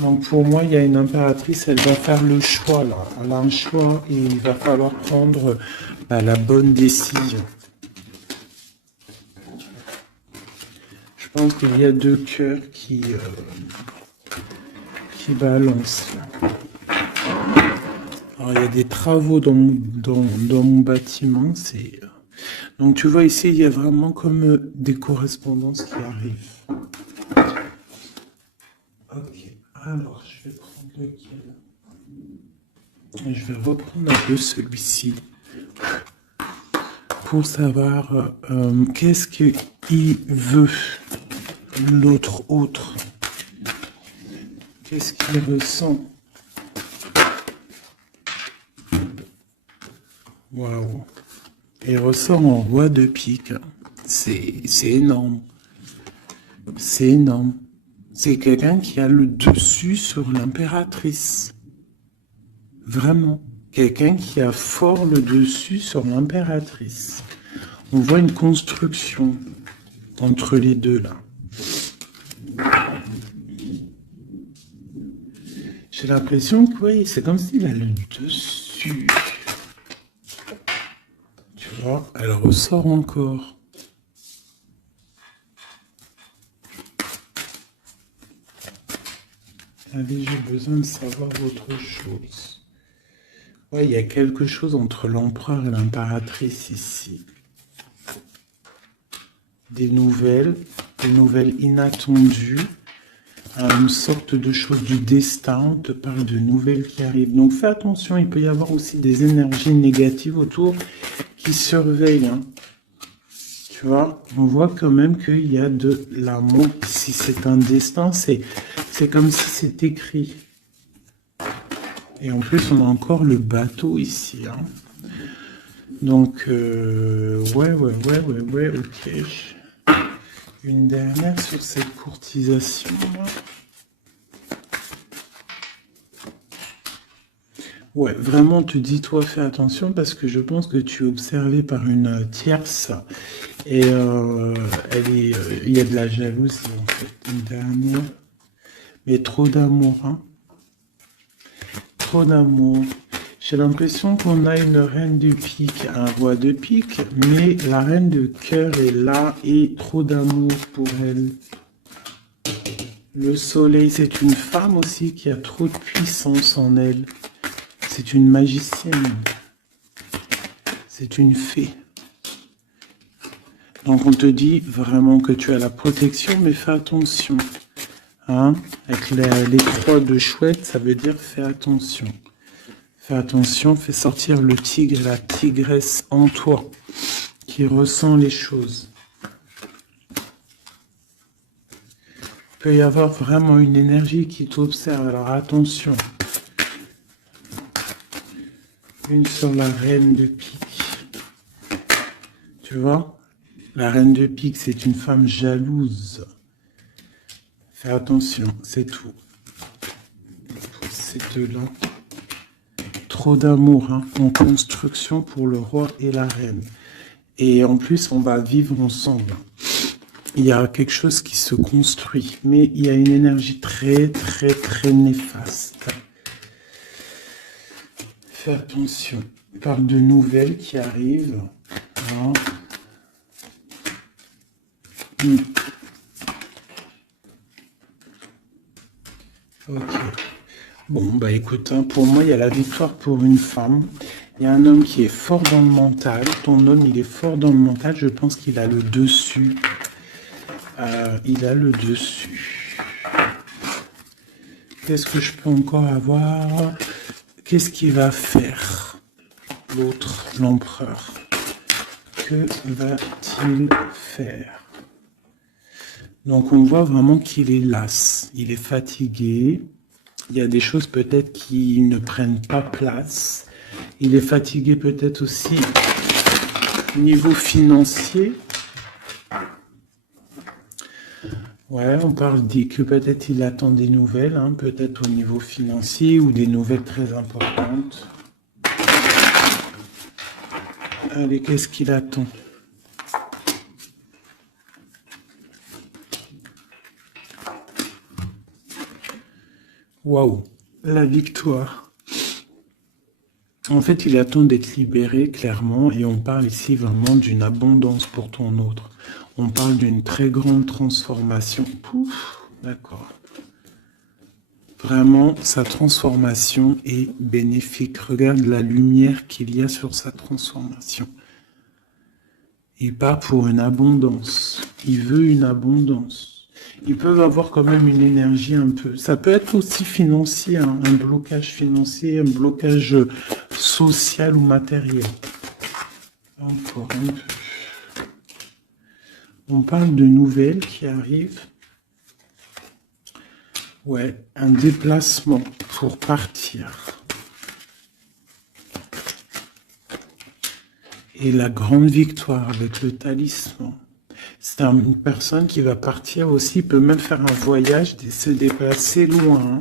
Donc pour moi, il y a une impératrice, elle va faire le choix là. Elle a un choix et il va falloir prendre la bonne décision. Je pense qu'il y a deux cœurs qui balancent là. Alors, il y a des travaux dans mon bâtiment. Donc, tu vois, ici, il y a vraiment comme des correspondances qui arrivent. Ok. Alors, je vais prendre lequel? Je vais reprendre un peu celui-ci. Pour savoir qu'est-ce qu'il veut, l'autre autre. Qu'est-ce qu'il ressent? Waouh. Il ressort en roi de pique. C'est énorme. C'est énorme. C'est quelqu'un qui a le dessus sur l'impératrice. Vraiment. Quelqu'un qui a fort le dessus sur l'impératrice. On voit une construction entre les deux là. J'ai l'impression que oui, c'est comme s'il a le dessus. Tu vois, elle ressort encore. Allez, j'ai besoin de savoir autre chose. Ouais, il y a quelque chose entre l'empereur et l'impératrice ici. Des nouvelles inattendues, une sorte de chose du destin, on te parle de nouvelles qui arrivent. Donc fais attention, il peut y avoir aussi des énergies négatives autour qui surveillent. Hein. Tu vois, on voit quand même qu'il y a de l'amour. Si c'est un destin, c'est comme si c'est écrit. Et en plus, on a encore le bateau ici. Hein. Donc, ouais, ok. Une dernière sur cette courtisation. Ouais, vraiment, tu dis, toi, fais attention parce que je pense que tu es observé par une tierce et il y a de la jalousie en fait. Une dernière, mais trop d'amour, hein. Trop d'amour. J'ai l'impression qu'on a une reine de pique, un roi de pique, mais la reine de cœur est là et trop d'amour pour elle. Le soleil, c'est une femme aussi qui a trop de puissance en elle. C'est une magicienne. C'est une fée. Donc on te dit vraiment que tu as la protection, mais fais attention. Hein? Avec les croix de chouette, ça veut dire fais attention. Fais attention, fais sortir le tigre et la tigresse en toi, qui ressent les choses. Il peut y avoir vraiment une énergie qui t'observe, alors attention. Une sur la reine de pique. Tu vois? La reine de pique, c'est une femme jalouse. Fais attention, c'est tout. Ces deux-là. Trop d'amour, hein, en construction pour le roi et la reine. Et en plus, on va vivre ensemble. Il y a quelque chose qui se construit, mais il y a une énergie très, très, très néfaste. Fais attention. On parle de nouvelles qui arrivent. Hein. Ok. Bon, bah écoute, hein, pour moi, il y a la victoire pour une femme. Il y a un homme qui est fort dans le mental. Ton homme, il est fort dans le mental. Je pense qu'il a le dessus. Il a le dessus. Qu'est-ce que je peux encore avoir? Qu'est-ce qu'il va faire? L'autre, l'empereur. Que va-t-il faire? Donc on voit vraiment qu'il est las. Il est fatigué. Il y a des choses peut-être qui ne prennent pas place. Il est fatigué peut-être aussi au niveau financier. Ouais, on parle que peut-être il attend des nouvelles, hein, peut-être au niveau financier ou des nouvelles très importantes. Allez, qu'est-ce qu'il attend? Waouh, la victoire. En fait, il attend d'être libéré, clairement, et on parle ici vraiment d'une abondance pour ton autre. On parle d'une très grande transformation. Pouf, d'accord. Vraiment, sa transformation est bénéfique. Regarde la lumière qu'il y a sur sa transformation. Il part pour une abondance. Il veut une abondance. Ils peuvent avoir quand même une énergie un peu. Ça peut être aussi financier, hein, un blocage financier, un blocage social ou matériel. Encore un peu. On parle de nouvelles qui arrivent. Ouais, un déplacement pour partir. Et la grande victoire avec le talisman. C'est une personne qui va partir aussi, peut même faire un voyage, se déplacer loin. Hein.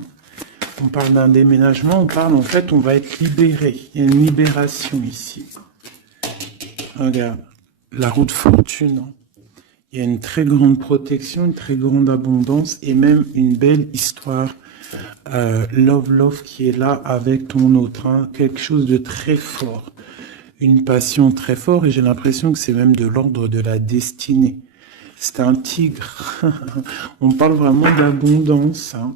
On parle d'un déménagement, on parle en fait, on va être libéré. Il y a une libération ici. Regarde, la roue de fortune. Hein. Il y a une très grande protection, une très grande abondance et même une belle histoire. Love qui est là avec ton autre. Hein. Quelque chose de très fort. Une passion très forte et j'ai l'impression que c'est même de l'ordre de la destinée. C'est un tigre. On parle vraiment d'abondance. Hein.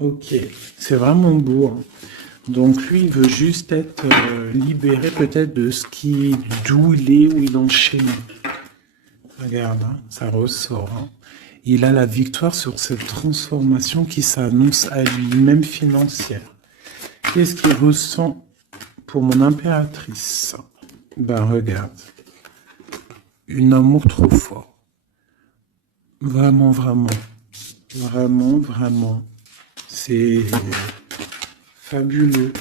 Ok, c'est vraiment beau. Hein. Donc lui, il veut juste être libéré peut-être de ce qui, d'où il est, où il est enchaîné. Regarde, hein, ça ressort. Hein. Il a la victoire sur cette transformation qui s'annonce à lui-même financière. Qu'est-ce qu'il ressent pour mon impératrice? Ben regarde. Un amour trop fort. Vraiment, vraiment. Vraiment, vraiment. C'est fabuleux.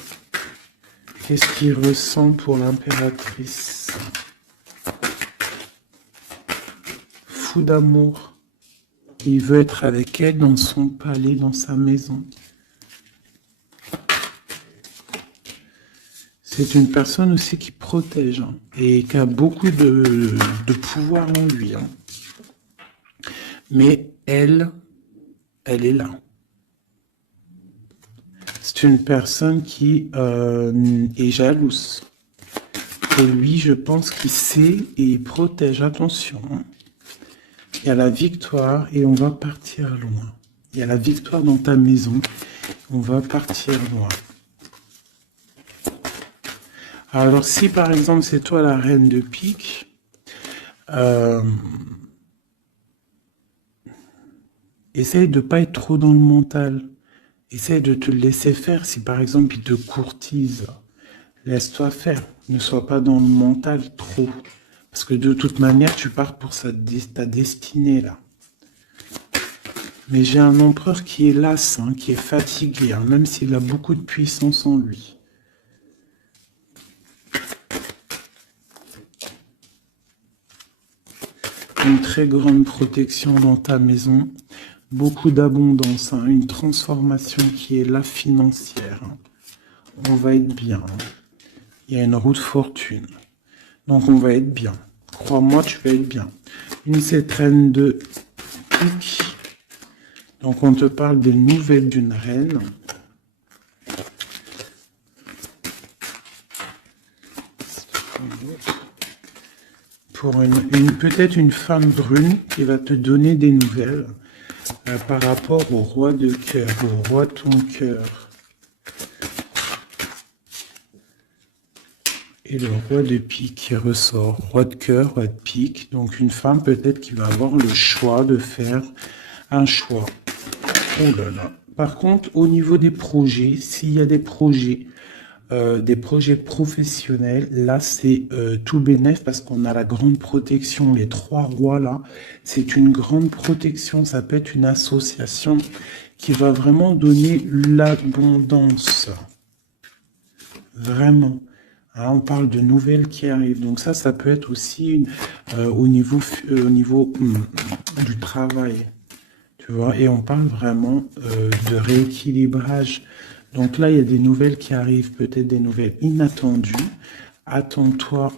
Qu'est-ce qu'il ressent pour l'impératrice? Fou d'amour. Il veut être avec elle dans son palais, dans sa maison. C'est une personne aussi qui protège hein, et qui a beaucoup de pouvoir en lui. Hein. Mais elle est là. C'est une personne qui est jalouse. Et lui, je pense qu'il sait et il protège. Attention. Hein. Il y a la victoire et on va partir loin. Il y a la victoire dans ta maison. On va partir loin. Alors, si par exemple, c'est toi la reine de pique, essaye de ne pas être trop dans le mental. Essaye de te laisser faire. Si par exemple, il te courtise, laisse-toi faire. Ne sois pas dans le mental trop. Parce que de toute manière, tu pars pour ta destinée, là. Mais j'ai un empereur qui est las, hein, qui est fatigué, hein, même s'il a beaucoup de puissance en lui. Une très grande protection dans ta maison. Beaucoup d'abondance, hein, une transformation qui est là financière. Hein. On va être bien. Hein. Il y a une roue de fortune. Donc on va être bien. Crois-moi, tu vas être bien. Une reine de pique. Donc on te parle des nouvelles d'une reine. Pour peut-être une femme brune qui va te donner des nouvelles par rapport au roi de cœur, au roi de ton cœur. Et le roi de pique qui ressort, roi de cœur, roi de pique. Donc une femme peut-être qui va avoir le choix de faire un choix. Oh là là. Par contre, au niveau des projets, s'il y a des projets professionnels, là c'est tout bénef parce qu'on a la grande protection. Les trois rois là, c'est une grande protection. Ça peut être une association qui va vraiment donner l'abondance. Vraiment. Hein, on parle de nouvelles qui arrivent. Donc ça peut être aussi au niveau du travail. Tu vois, et on parle vraiment de rééquilibrage. Donc là, il y a des nouvelles qui arrivent, peut-être des nouvelles inattendues. Attends-toi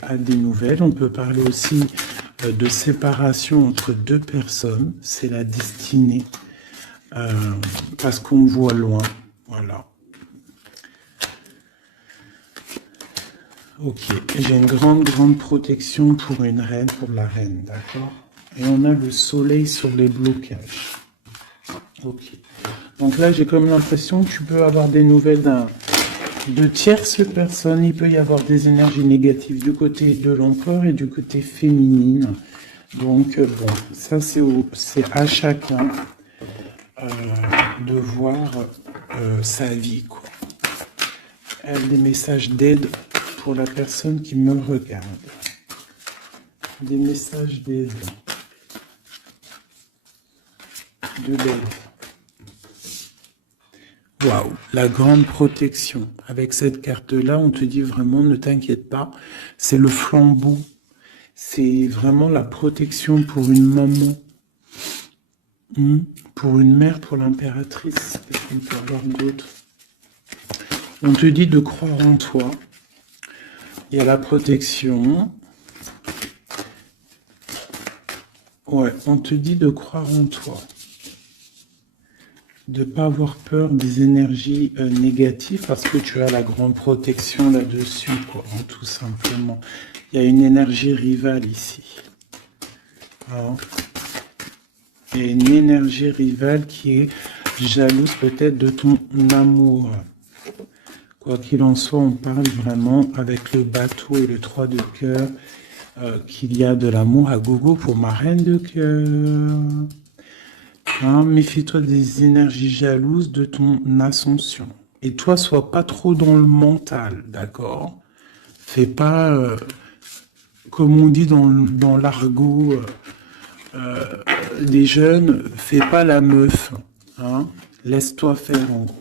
à des nouvelles. On peut parler aussi de séparation entre deux personnes. C'est la destinée. Parce qu'on voit loin. Voilà. Ok, j'ai une grande protection pour une reine, pour la reine, d'accord? Et on a le soleil sur les blocages. Ok. Donc là, j'ai comme l'impression que tu peux avoir des nouvelles de tierces personnes. Il peut y avoir des énergies négatives du côté de l'empereur et du côté féminine. Donc, bon, ça, c'est à chacun de voir sa vie, quoi. Des messages d'aide pour la personne qui me regarde. Des messages d'aide. De l'aide. Waouh, la grande protection. Avec cette carte-là, on te dit vraiment, ne t'inquiète pas, c'est le flambeau. C'est vraiment la protection pour une maman. Pour une mère, pour l'impératrice. Qu'est-ce qu'on peut avoir d'autre? On te dit de croire en toi. Il y a la protection. Ouais, on te dit de croire en toi. De ne pas avoir peur des énergies négatives parce que tu as la grande protection là-dessus, quoi, hein, tout simplement. Il y a une énergie rivale ici. Alors, il y a une énergie rivale qui est jalouse peut-être de ton amour. Quoi qu'il en soit, on parle vraiment avec le bateau et le 3 de cœur qu'il y a de l'amour à gogo pour ma reine de cœur. Hein, méfie-toi des énergies jalouses de ton ascension. Et toi, sois pas trop dans le mental, d'accord? Fais pas, comme on dit dans l'argot des jeunes, fais pas la meuf. Hein? Laisse-toi faire, en gros.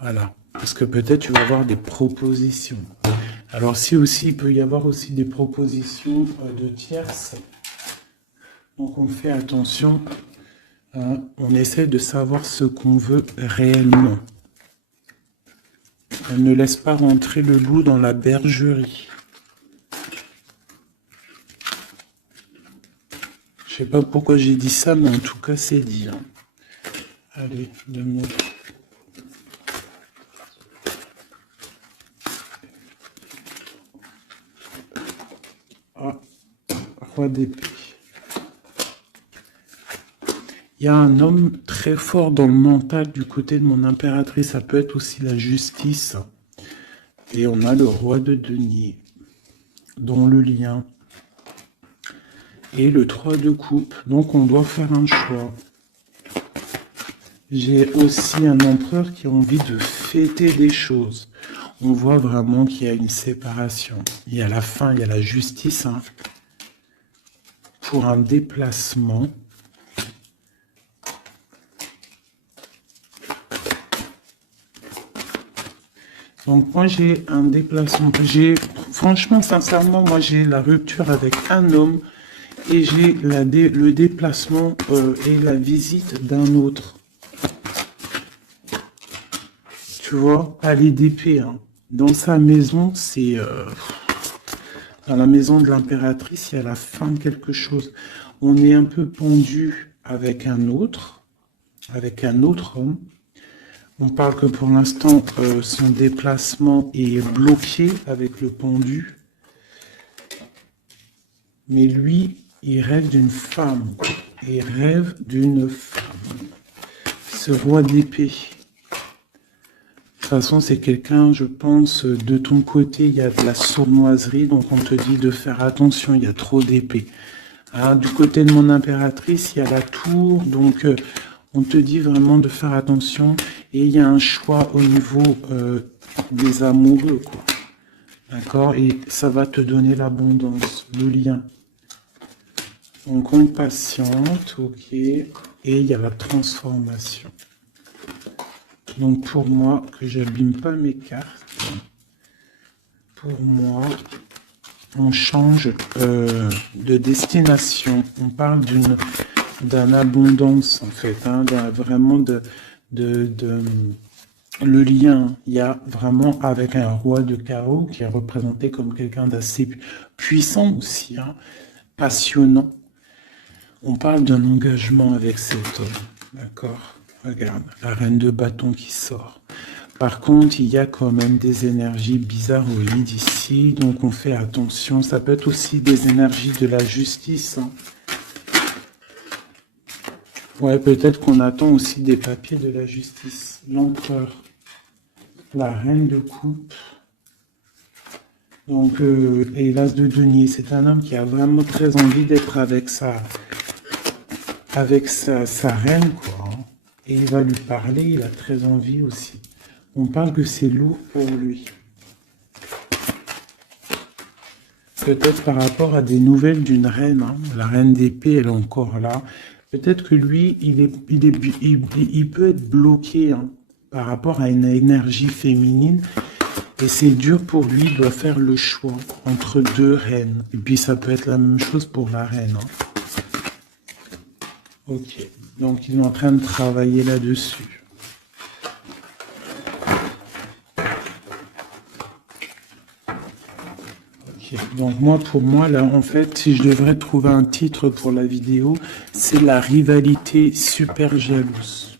Voilà. Parce que peut-être tu vas avoir des propositions. Alors si aussi, il peut y avoir aussi des propositions de tierces. Donc on fait attention, hein, on essaie de savoir ce qu'on veut réellement. On ne laisse pas rentrer le loup dans la bergerie. Je sais pas pourquoi j'ai dit ça, mais en tout cas c'est dit. Hein. Allez, 2 minutes. Ah, roi d'épée. Il y a un homme très fort dans le mental du côté de mon impératrice. Ça peut être aussi la justice. Et on a le roi de denier, dont le lien. Et le 3 de coupe. Donc on doit faire un choix. J'ai aussi un empereur qui a envie de fêter des choses. On voit vraiment qu'il y a une séparation. Il y a la fin, il y a la justice. Hein, pour un déplacement. Donc moi j'ai un déplacement, franchement sincèrement moi j'ai la rupture avec un homme et j'ai le déplacement et la visite d'un autre. Tu vois, aller d'épée, hein. Dans sa maison, c'est dans la maison de l'impératrice, il y a la fin de quelque chose. On est un peu pendu avec un autre homme. On parle que pour l'instant, son déplacement est bloqué avec le pendu. Mais lui, il rêve d'une femme. Il rêve d'une femme. Ce roi d'épée. De toute façon, c'est quelqu'un, je pense, de ton côté, il y a de la sournoiserie. Donc, on te dit de faire attention, il y a trop d'épées. Hein, du côté de mon impératrice, il y a la tour. Donc, on te dit vraiment de faire attention. Et il y a un choix au niveau des amoureux, quoi. D'accord? Et ça va te donner l'abondance, le lien. Donc, on patiente, ok. Et il y a la transformation. Donc, pour moi, que j'abîme pas mes cartes, pour moi, on change de destination. On parle d'une abondance, en fait, hein, vraiment le lien, il y a vraiment avec un roi de chaos qui est représenté comme quelqu'un d'assez puissant aussi, hein, passionnant. On parle d'un engagement avec cet homme, d'accord? Regarde, la reine de bâton qui sort. Par contre, il y a quand même des énergies bizarroïdes ici, donc on fait attention. Ça peut être aussi des énergies de la justice, hein. Ouais, peut-être qu'on attend aussi des papiers de la justice. L'empereur, la reine de coupe. Donc, et l'as de denier, c'est un homme qui a vraiment très envie d'être avec sa reine, quoi. Hein. Et il va lui parler, il a très envie aussi. On parle que c'est lourd pour lui. Peut-être par rapport à des nouvelles d'une reine, hein. La reine d'épée, elle est encore là. Peut-être que lui, il peut être bloqué, hein, par rapport à une énergie féminine. Et c'est dur pour lui, il doit faire le choix entre deux reines. Et puis ça peut être la même chose pour la reine. Hein. Ok, donc il est en train de travailler là-dessus. Donc moi, pour moi, là, en fait, si je devrais trouver un titre pour la vidéo, c'est la rivalité super jalouse.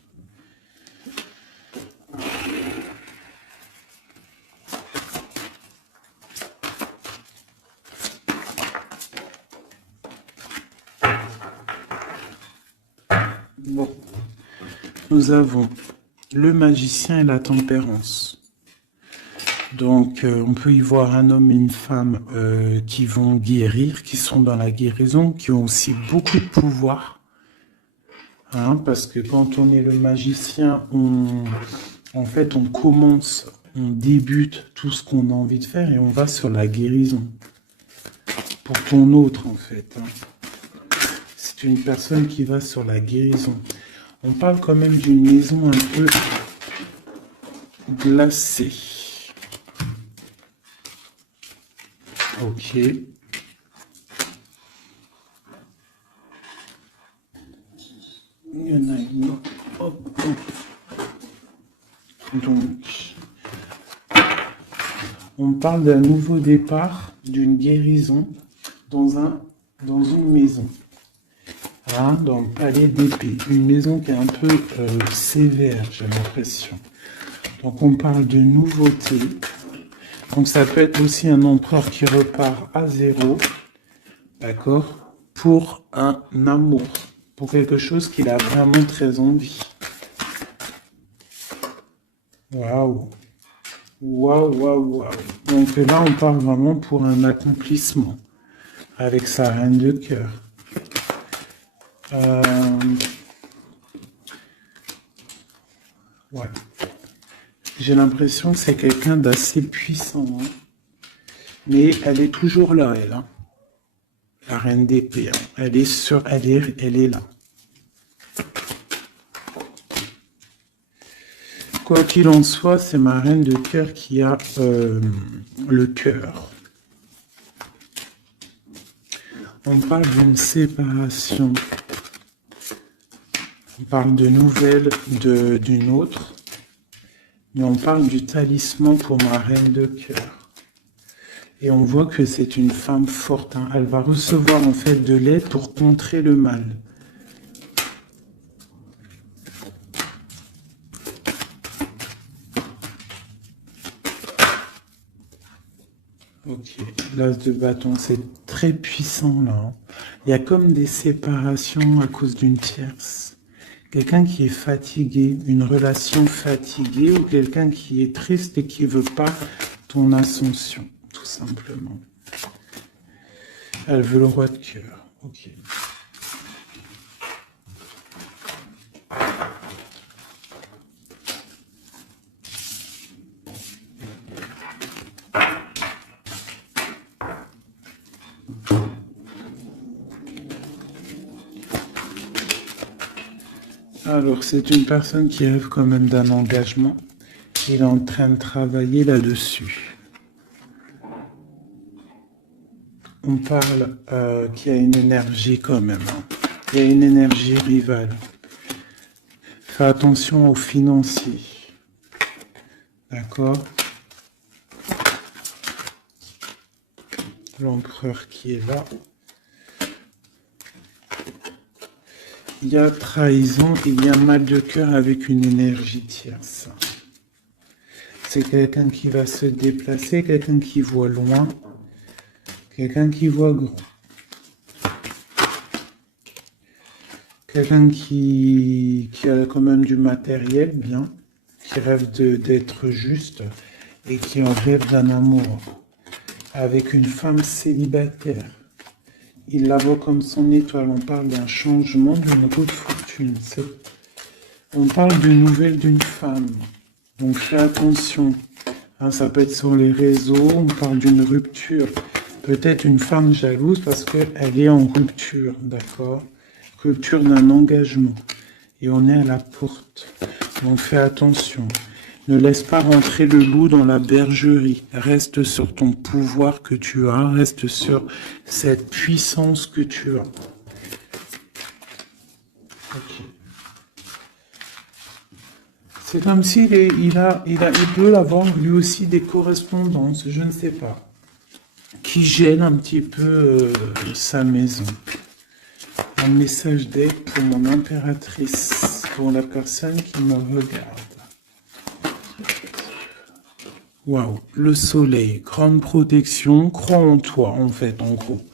Bon, nous avons le magicien et la tempérance. Donc, on peut y voir un homme et une femme qui vont guérir, qui sont dans la guérison, qui ont aussi beaucoup de pouvoir. Hein, parce que quand on est le magicien, en fait, on commence, on débute tout ce qu'on a envie de faire et on va sur la guérison. Pour ton autre, en fait. Hein. C'est une personne qui va sur la guérison. On parle quand même d'une maison un peu glacé. Ok. Il y en a une autre. Hop, hop. Donc, on parle d'un nouveau départ, d'une guérison dans une maison. Hein, dans le palais d'épée. Une maison qui est un peu sévère, j'ai l'impression. Donc on parle de nouveauté. Donc ça peut être aussi un empereur qui repart à zéro, d'accord, pour un amour, pour quelque chose qu'il a vraiment très envie. Waouh, waouh, waouh, waouh. Donc là on parle vraiment pour un accomplissement avec sa reine de cœur. Ouais. J'ai l'impression que c'est quelqu'un d'assez puissant, hein. Mais elle est toujours là, elle, hein. La reine d'épée, hein. Elle est là. Quoi qu'il en soit, c'est ma reine de cœur qui a le cœur. On parle d'une séparation. On parle de nouvelles d'une autre. Mais on parle du talisman pour ma reine de cœur. Et on voit que c'est une femme forte, hein. Elle va recevoir en fait de l'aide pour contrer le mal. Ok, l'as de bâton, c'est très puissant là, hein. Il y a comme des séparations à cause d'une tierce. Quelqu'un qui est fatigué, une relation fatiguée, ou quelqu'un qui est triste et qui veut pas ton ascension, tout simplement. Elle veut le roi de cœur. Ok. Alors, c'est une personne qui rêve quand même d'un engagement. Il est en train de travailler là-dessus. On parle qu'il y a une énergie quand même, hein. Il y a une énergie rivale. Fais attention aux financiers. D'accord? L'empereur qui est là. Il y a trahison, il y a mal de cœur avec une énergie tierce. C'est quelqu'un qui va se déplacer, quelqu'un qui voit loin, quelqu'un qui voit grand. Quelqu'un qui a quand même du matériel, bien, qui rêve d'être juste et qui en rêve d'un amour. Avec une femme célibataire. Il la voit comme son étoile. On parle d'un changement, d'une roue de fortune. On parle d'une nouvelle d'une femme. Donc fais attention. Hein, ça peut être sur les réseaux. On parle d'une rupture. Peut-être une femme jalouse parce qu'elle est en rupture. D'accord? Rupture d'un engagement. Et on est à la porte. Donc fais attention. Ne laisse pas rentrer le loup dans la bergerie. Reste sur ton pouvoir que tu as. Reste sur cette puissance que tu as. Okay. C'est comme s'il peut avoir lui aussi des correspondances, je ne sais pas, qui gênent un petit peu sa maison. Un message d'aide pour mon impératrice, pour la personne qui me regarde. Waouh, le soleil, grande protection, crois en toi en fait, en gros.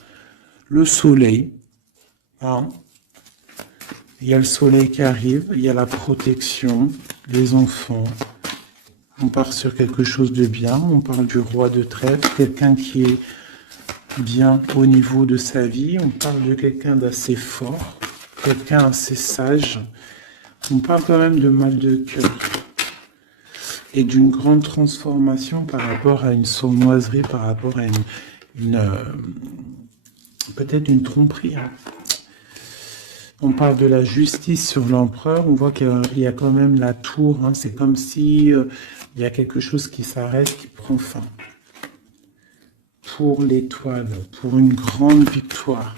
Le soleil, hein. Il y a le soleil qui arrive, il y a la protection, les enfants. On part sur quelque chose de bien, on parle du roi de trèfle, quelqu'un qui est bien au niveau de sa vie, on parle de quelqu'un d'assez fort, quelqu'un assez sage. On parle quand même de mal de cœur. Et d'une grande transformation par rapport à une sournoiserie, par rapport à peut-être une tromperie, hein. On parle de la justice sur l'empereur, on voit qu'il y a quand même la tour, hein. C'est comme si Il y a quelque chose qui s'arrête, qui prend fin. Pour l'étoile, pour une grande victoire.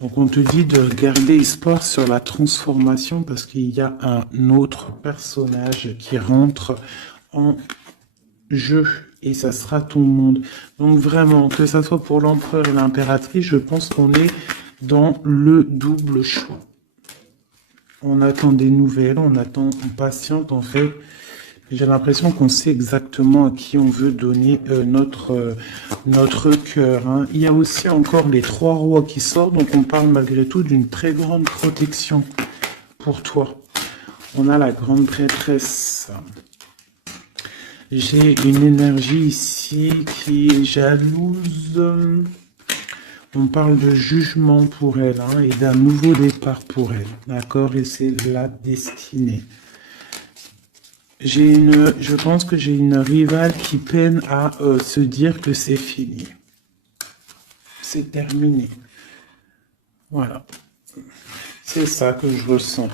Donc on te dit de garder espoir sur la transformation parce qu'il y a un autre personnage qui rentre en jeu et ça sera ton monde. Donc vraiment, que ça soit pour l'empereur et l'impératrice, je pense qu'on est dans le double choix. On attend des nouvelles, on patiente en fait. J'ai l'impression qu'on sait exactement à qui on veut donner notre cœur. Hein. Il y a aussi encore les 3 rois qui sortent, donc on parle malgré tout d'une très grande protection pour toi. On a la grande prêtresse. J'ai une énergie ici qui est jalouse. On parle de jugement pour elle hein, et d'un nouveau départ pour elle. D'accord? Et c'est la destinée. Je pense que j'ai une rivale qui peine à se dire que c'est fini. C'est terminé. Voilà. C'est ça que je ressens.